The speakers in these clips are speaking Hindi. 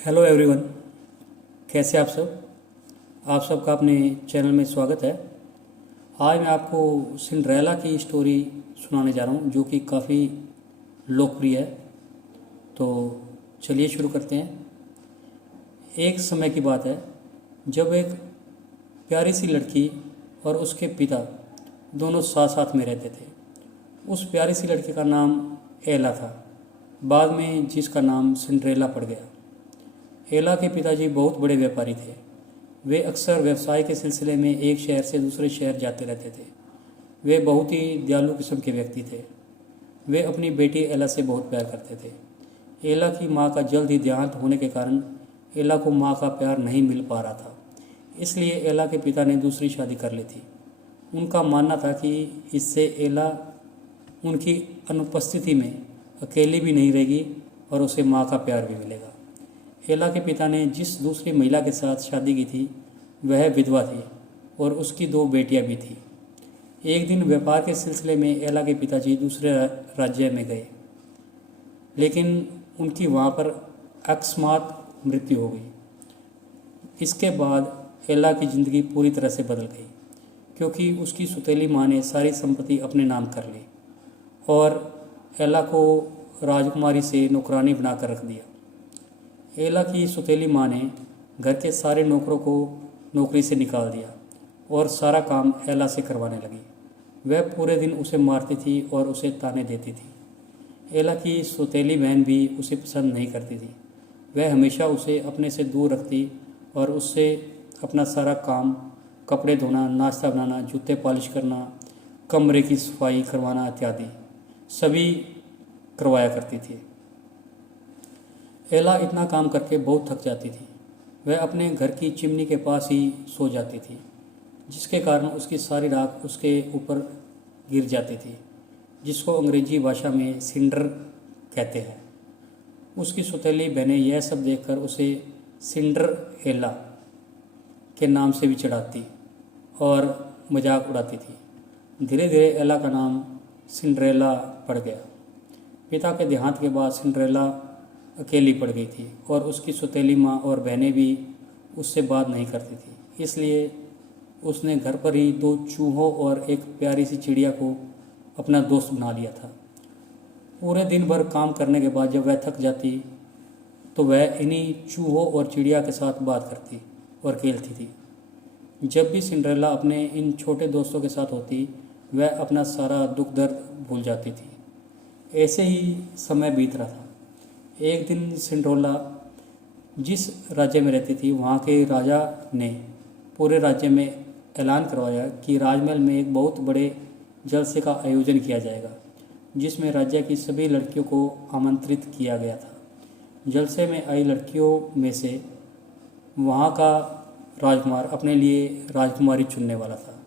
हेलो एवरीवन, कैसे आप सब। आप सबका अपने चैनल में स्वागत है। आज मैं आपको सिंड्रेला की स्टोरी सुनाने जा रहा हूँ जो कि काफ़ी लोकप्रिय है। तो चलिए शुरू करते हैं। एक समय की बात है जब एक प्यारी सी लड़की और उसके पिता दोनों साथ साथ में रहते थे। उस प्यारी सी लड़की का नाम एला था, बाद में जिसका नाम सिंड्रेला पड़ गया। एला के पिताजी बहुत बड़े व्यापारी थे। वे अक्सर व्यवसाय के सिलसिले में एक शहर से दूसरे शहर जाते रहते थे। वे बहुत ही दयालु किस्म के व्यक्ति थे। वे अपनी बेटी एला से बहुत प्यार करते थे। एला की माँ का जल्द ही देहांत होने के कारण एला को माँ का प्यार नहीं मिल पा रहा था, इसलिए एला के पिता ने दूसरी शादी कर ली थी। उनका मानना था कि इससे एला उनकी अनुपस्थिति में अकेली भी नहीं रहेगी और उसे माँ का प्यार भी मिलेगा। एला के पिता ने जिस दूसरी महिला के साथ शादी की थी वह विधवा थी और उसकी दो बेटियां भी थी। एक दिन व्यापार के सिलसिले में एला के पिताजी दूसरे राज्य में गए, लेकिन उनकी वहाँ पर अकस्मात मृत्यु हो गई। इसके बाद एला की ज़िंदगी पूरी तरह से बदल गई, क्योंकि उसकी सुतेली माँ ने सारी संपत्ति अपने नाम कर ली और एला को राजकुमारी से नौकरानी बनाकर रख दिया। एला की सुतेली माँ ने घर के सारे नौकरों को नौकरी से निकाल दिया और सारा काम एला से करवाने लगी। वह पूरे दिन उसे मारती थी और उसे ताने देती थी। एला की सुतेली बहन भी उसे पसंद नहीं करती थी। वह हमेशा उसे अपने से दूर रखती और उससे अपना सारा काम, कपड़े धोना, नाश्ता बनाना, जूते पॉलिश करना, कमरे की सफाई करवाना इत्यादि सभी करवाया करती थी। एला इतना काम करके बहुत थक जाती थी। वह अपने घर की चिमनी के पास ही सो जाती थी, जिसके कारण उसकी सारी राख उसके ऊपर गिर जाती थी, जिसको अंग्रेजी भाषा में सिंडर कहते हैं। उसकी सौतेली बहनें यह सब देखकर उसे सिंडर एला के नाम से भी चिढ़ाती और मजाक उड़ाती थी। धीरे धीरे एला का नाम सिंड्रेला पड़ गया। पिता के देहांत के बाद सिंड्रेला अकेली पड़ गई थी और उसकी सौतेली माँ और बहनें भी उससे बात नहीं करती थी, इसलिए उसने घर पर ही दो चूहों और एक प्यारी सी चिड़िया को अपना दोस्त बना लिया था। पूरे दिन भर काम करने के बाद जब वह थक जाती तो वह इन्हीं चूहों और चिड़िया के साथ बात करती और खेलती थी। जब भी सिंड्रेला अपने इन छोटे दोस्तों के साथ होती वह अपना सारा दुख दर्द भूल जाती थी। ऐसे ही समय बीत रहा था। एक दिन सिंड्रेला जिस राज्य में रहती थी वहाँ के राजा ने पूरे राज्य में ऐलान करवाया कि राजमहल में एक बहुत बड़े जलसे का आयोजन किया जाएगा, जिसमें राज्य की सभी लड़कियों को आमंत्रित किया गया था। जलसे में आई लड़कियों में से वहाँ का राजकुमार अपने लिए राजकुमारी चुनने वाला था।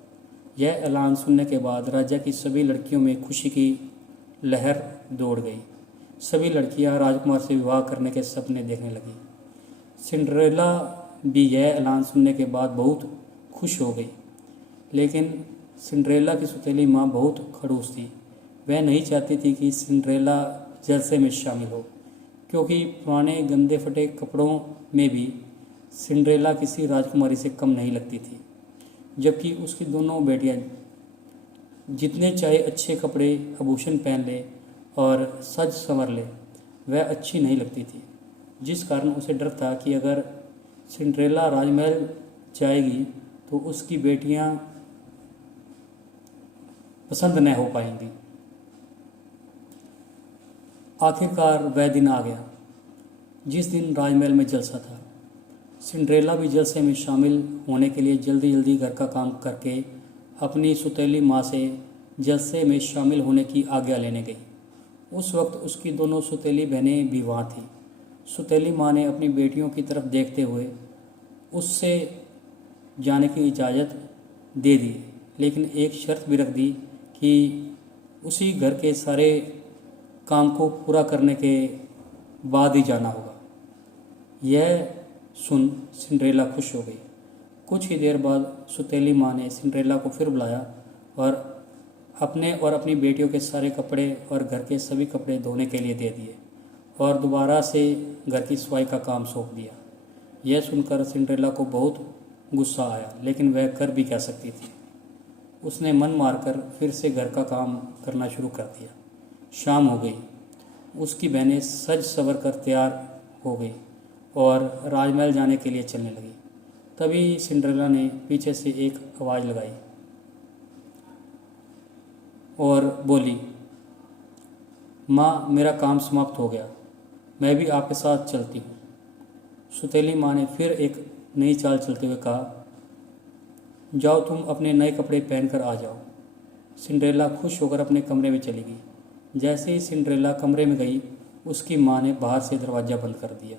यह ऐलान सुनने के बाद राज्य की सभी लड़कियों में खुशी की लहर दौड़ गई। सभी लड़कियां राजकुमार से विवाह करने के सपने देखने लगी। सिंड्रेला भी यह ऐलान सुनने के बाद बहुत खुश हो गई, लेकिन सिंड्रेला की सौतेली माँ बहुत खड़ूस थी। वह नहीं चाहती थी कि सिंड्रेला जलसे में शामिल हो, क्योंकि पुराने गंदे फटे कपड़ों में भी सिंड्रेला किसी राजकुमारी से कम नहीं लगती थी। जबकि उसकी दोनों बेटियां जितने चाहे अच्छे कपड़े आभूषण पहन ले और सज संवर ले, वह अच्छी नहीं लगती थी, जिस कारण उसे डर था कि अगर सिंड्रेला राजमहल जाएगी तो उसकी बेटियां पसंद न हो पाएंगी। आखिरकार वह दिन आ गया जिस दिन राजमहल में जलसा था। सिंड्रेला भी जलसे में शामिल होने के लिए जल्दी जल्दी घर का काम करके अपनी सौतेली माँ से जलसे में शामिल होने की आज्ञा लेने गई। उस वक्त उसकी दोनों सौतेली बहनें भी वहाँ थीं। सौतेली माँ ने अपनी बेटियों की तरफ देखते हुए उससे जाने की इजाज़त दे दी, लेकिन एक शर्त भी रख दी कि उसी घर के सारे काम को पूरा करने के बाद ही जाना होगा। यह सुन सिंड्रेला खुश हो गई। कुछ ही देर बाद सौतेली माँ ने सिंड्रेला को फिर बुलाया और अपने और अपनी बेटियों के सारे कपड़े और घर के सभी कपड़े धोने के लिए दे दिए और दोबारा से घर की सफाई का काम सौंप दिया। यह सुनकर सिंड्रेला को बहुत गुस्सा आया, लेकिन वह कर भी क्या सकती थी। उसने मन मारकर फिर से घर का काम करना शुरू कर दिया। शाम हो गई। उसकी बहनें सज संवर कर तैयार हो गई और राजमहल जाने के लिए चलने लगी। तभी सिंड्रेला ने पीछे से एक आवाज़ लगाई और बोली, माँ, मेरा काम समाप्त हो गया, मैं भी आपके साथ चलती हूँ। सुतेली माँ ने फिर एक नई चाल चलते हुए कहा, जाओ, तुम अपने नए कपड़े पहनकर आ जाओ। सिंड्रेला खुश होकर अपने कमरे में चली गई। जैसे ही सिंड्रेला कमरे में गई, उसकी माँ ने बाहर से दरवाज़ा बंद कर दिया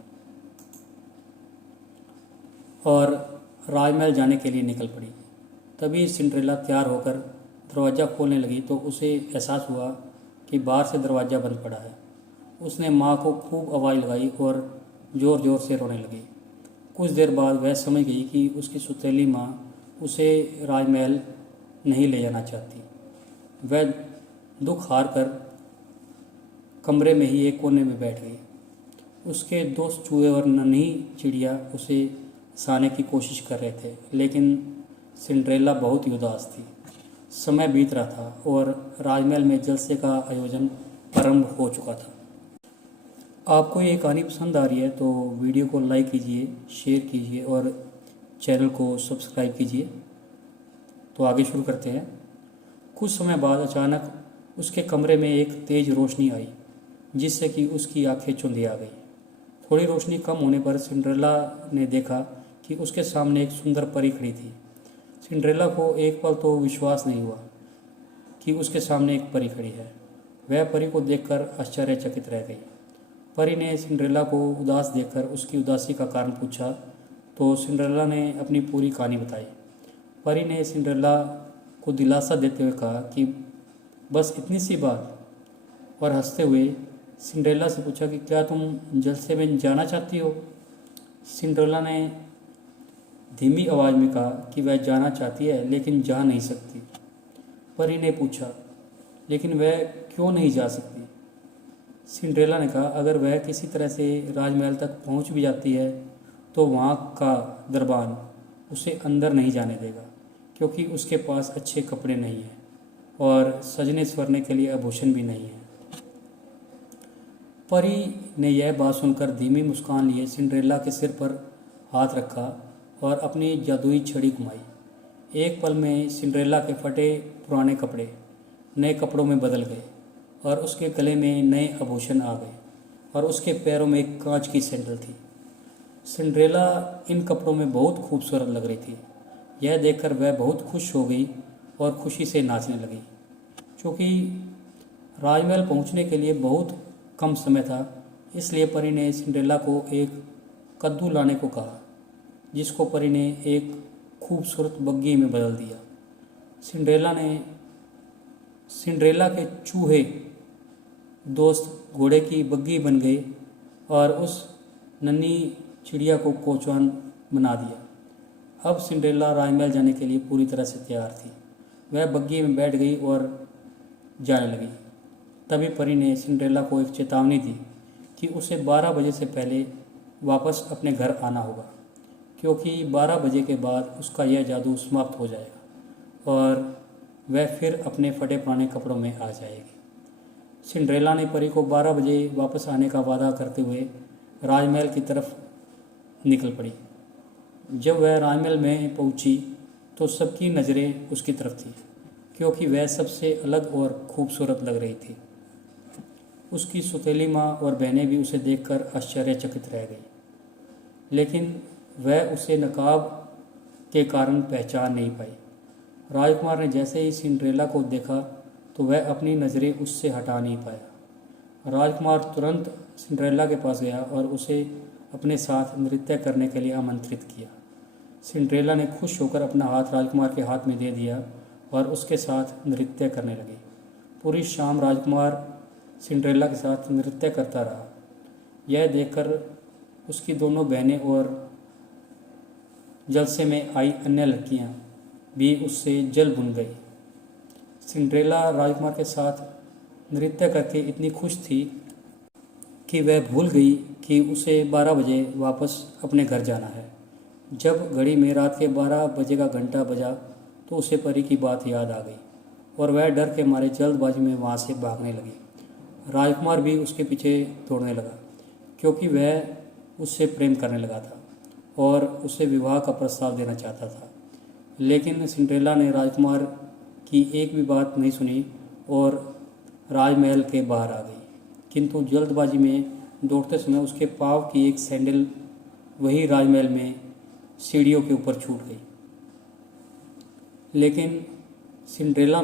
और राजमहल जाने के लिए निकल पड़ी। तभी सिंड्रेला तैयार होकर दरवाज़ा खोलने लगी तो उसे एहसास हुआ कि बाहर से दरवाज़ा बंद पड़ा है। उसने माँ को खूब आवाज़ लगाई और ज़ोर ज़ोर से रोने लगी। कुछ देर बाद वह समझ गई कि उसकी सुतेली माँ उसे राजमहल नहीं ले जाना चाहती। वह दुख हार कर कमरे में ही एक कोने में बैठ गई। उसके दोस्त चूहे और नन्ही चिड़िया उसे हंसाने की कोशिश कर रहे थे, लेकिन सिंड्रेला बहुत ही उदास थी। समय बीत रहा था और राजमहल में जलसे का आयोजन प्रारंभ हो चुका था। आपको ये कहानी पसंद आ रही है तो वीडियो को लाइक कीजिए, शेयर कीजिए और चैनल को सब्सक्राइब कीजिए। तो आगे शुरू करते हैं। कुछ समय बाद अचानक उसके कमरे में एक तेज़ रोशनी आई, जिससे कि उसकी आंखें चुंधिया गई। थोड़ी रोशनी कम होने पर सिंड्रेला ने देखा कि उसके सामने एक सुंदर परी खड़ी थी। सिंड्रेला को एक पल तो विश्वास नहीं हुआ कि उसके सामने एक परी खड़ी है। वह परी को देखकर आश्चर्यचकित रह गई। परी ने सिंड्रेला को उदास देखकर उसकी उदासी का कारण पूछा तो सिंड्रेला ने अपनी पूरी कहानी बताई। परी ने सिंड्रेला को दिलासा देते हुए कहा कि बस इतनी सी बात, और हंसते हुए सिंड्रेला से पूछा कि क्या तुम जलसे में जाना चाहती हो। सिंड्रेला ने धीमी आवाज़ में कहा कि वह जाना चाहती है लेकिन जा नहीं सकती। परी ने पूछा, लेकिन वह क्यों नहीं जा सकती। सिंड्रेला ने कहा, अगर वह किसी तरह से राजमहल तक पहुंच भी जाती है तो वहाँ का दरबान उसे अंदर नहीं जाने देगा, क्योंकि उसके पास अच्छे कपड़े नहीं हैं और सजने संवरने के लिए आभूषण भी नहीं है। परी ने यह बात सुनकर धीमी मुस्कान लिए सिंड्रेला के सिर पर हाथ रखा और अपनी जादुई छड़ी घुमाई। एक पल में सिंड्रेला के फटे पुराने कपड़े नए कपड़ों में बदल गए और उसके गले में नए आभूषण आ गए और उसके पैरों में एक कांच की सैंडल थी। सिंड्रेला इन कपड़ों में बहुत खूबसूरत लग रही थी। यह देखकर वह बहुत खुश हो गई और खुशी से नाचने लगी। क्योंकि राजमहल पहुंचने के लिए बहुत कम समय था, इसलिए परी ने सिंड्रेला को एक कद्दू लाने को कहा, जिसको परी ने एक खूबसूरत बग्घी में बदल दिया। सिंड्रेला के चूहे दोस्त घोड़े की बग्घी बन गए और उस नन्ही चिड़िया को कोचवान बना दिया। अब सिंड्रेला राजमहल जाने के लिए पूरी तरह से तैयार थी। वह बग्घी में बैठ गई और जाने लगी। तभी परी ने सिंड्रेला को एक चेतावनी दी कि उसे 12 बजे से पहले वापस अपने घर आना होगा, क्योंकि 12 बजे के बाद उसका यह जादू समाप्त हो जाएगा और वह फिर अपने फटे पुराने कपड़ों में आ जाएगी। सिंड्रेला ने परी को 12 बजे वापस आने का वादा करते हुए राजमहल की तरफ निकल पड़ी। जब वह राजमहल में पहुंची तो सबकी नज़रें उसकी तरफ थी, क्योंकि वह सबसे अलग और खूबसूरत लग रही थी। उसकी सुतेली माँ और बहनें भी उसे देखकर आश्चर्यचकित रह गई, लेकिन वह उसे नकाब के कारण पहचान नहीं पाई। राजकुमार ने जैसे ही सिंड्रेला को देखा तो वह अपनी नज़रें उससे हटा नहीं पाया। राजकुमार तुरंत सिंड्रेला के पास गया और उसे अपने साथ नृत्य करने के लिए आमंत्रित किया। सिंड्रेला ने खुश होकर अपना हाथ राजकुमार के हाथ में दे दिया और उसके साथ नृत्य करने लगी। पूरी शाम राजकुमार सिंड्रेला के साथ नृत्य करता रहा। यह देखकर उसकी दोनों बहनें और जलसे में आई अन्य लड़कियां भी उससे जल भुन गई। सिंड्रेला राजकुमार के साथ नृत्य करके इतनी खुश थी कि वह भूल गई कि उसे 12 बजे वापस अपने घर जाना है। जब घड़ी में रात के 12 बजे का घंटा बजा तो उसे परी की बात याद आ गई और वह डर के मारे जल्दबाजी में वहाँ से भागने लगी। राजकुमार भी उसके पीछे दौड़ने लगा क्योंकि वह उससे प्रेम करने लगा था और उसे विवाह का प्रस्ताव देना चाहता था। लेकिन सिंड्रेला ने राजकुमार की एक भी बात नहीं सुनी और राजमहल के बाहर आ गई। किंतु जल्दबाजी में दौड़ते समय उसके पाँव की एक सैंडल वही राजमहल में सीढ़ियों के ऊपर छूट गई। लेकिन सिंड्रेला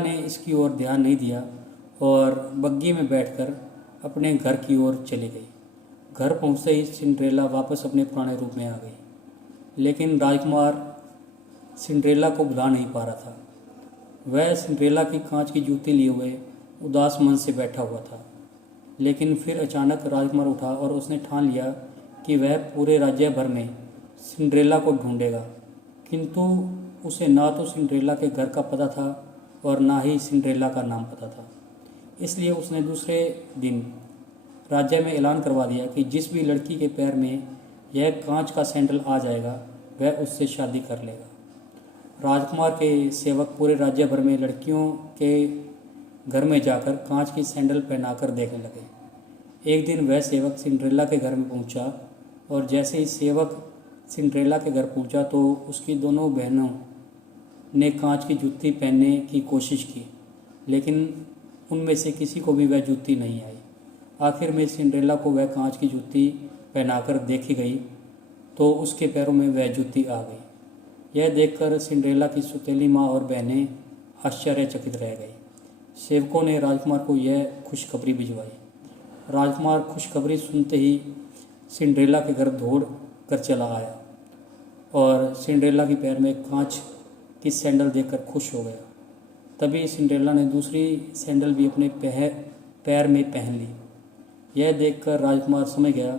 ने इसकी ओर ध्यान नहीं दिया और बग्गी में बैठकर अपने घर की ओर चली गई। घर पहुंचते ही सिंड्रेला वापस अपने पुराने रूप में आ गई। लेकिन राजकुमार सिंड्रेला को भुला नहीं पा रहा था। वह सिंड्रेला की कांच की जूती लिए हुए उदास मन से बैठा हुआ था। लेकिन फिर अचानक राजकुमार उठा और उसने ठान लिया कि वह पूरे राज्य भर में सिंड्रेला को ढूंढेगा। किंतु उसे ना तो सिंड्रेला के घर का पता था और ना ही सिंड्रेला का नाम पता था। इसलिए उसने दूसरे दिन राज्य में ऐलान करवा दिया कि जिस भी लड़की के पैर में यह कांच का सैंडल आ जाएगा वह उससे शादी कर लेगा। राजकुमार के सेवक पूरे राज्य भर में लड़कियों के घर में जाकर कांच की सैंडल पहनाकर देखने लगे। एक दिन वह सेवक सिंड्रेला के घर में पहुंचा और जैसे ही सेवक सिंड्रेला के घर पहुंचा तो उसकी दोनों बहनों ने कांच की जूती पहनने की कोशिश की, लेकिन उनमें से किसी को भी वह जूती नहीं आई। आखिर में सिंड्रेला को वह कांच की जूती पहनाकर देखी गई तो उसके पैरों में वह जूती आ गई। यह देखकर सिंड्रेला की सौतेली माँ और बहनें आश्चर्यचकित रह गई। सेवकों ने राजकुमार को यह खुशखबरी भिजवाई। राजकुमार खुशखबरी सुनते ही सिंड्रेला के घर दौड़ कर चला आया और सिंड्रेला के पैर में कांच की सैंडल देखकर खुश हो गया। तभी सिंड्रेला ने दूसरी सैंडल भी अपने पैर में पहन ली। यह देखकर राजकुमार समझ गया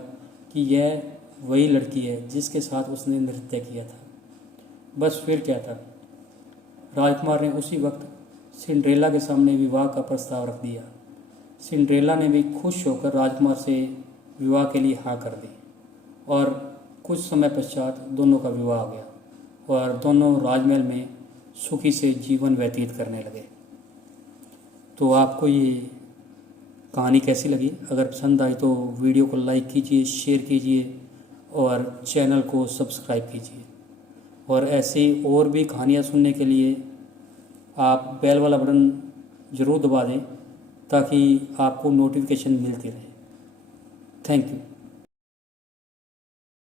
कि यह वही लड़की है जिसके साथ उसने नृत्य किया था। बस फिर क्या था, राजकुमार ने उसी वक्त सिंड्रेला के सामने विवाह का प्रस्ताव रख दिया। सिंड्रेला ने भी खुश होकर राजकुमार से विवाह के लिए हाँ कर दी और कुछ समय पश्चात दोनों का विवाह हो गया और दोनों राजमहल में सुखी से जीवन व्यतीत करने लगे। तो आपको ये कहानी कैसी लगी? अगर पसंद आई तो वीडियो को लाइक कीजिए, शेयर कीजिए और चैनल को सब्सक्राइब कीजिए। और ऐसे और भी कहानियाँ सुनने के लिए आप बेल वाला बटन ज़रूर दबा दें ताकि आपको नोटिफिकेशन मिलती रहे। Thank you.